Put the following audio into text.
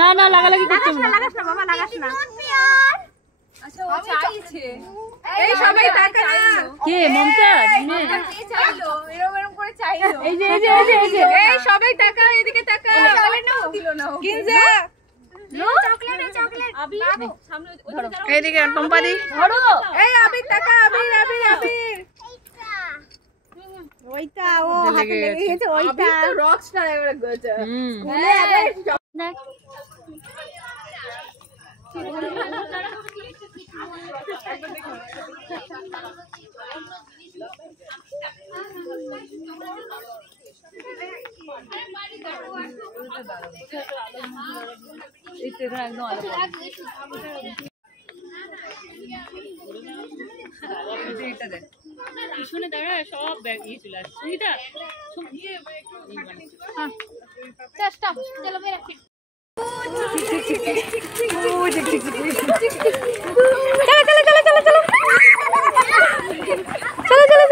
না না লাগালাগি করতে না, লাগাস না বাবা, লাগাস না। আচ্ছা ও চাইছে, এই সবাই তাকায় না। কে মমতা? কে চাইলো এরকম এরকম করে চাইলো? এই যে এই যে এই যে এই সবাই তাকাও, এদিকে তাকাও। দিল না ও। কিনজা নো চকলেট, এই চকলেট আবি সামনে ওদিকে দাঁড়াও। এইদিকে টম্পাদি ধরো। এই আবির তাকা, আবির আবির আবির ওইটা ও হাতে লেগে গেছে। ওইটা আবি তো রকস্টার একবারে গজা। স্কুলে আবার দেখ এই তো একদম আলো এটা দেখ শুনে দাঁড়া, সব ব্যাগ নিয়ে চলে আসছে। সুমিতা চেষ্টা চলো মেরা চলো চলো চলো চলো চলো চলো চলো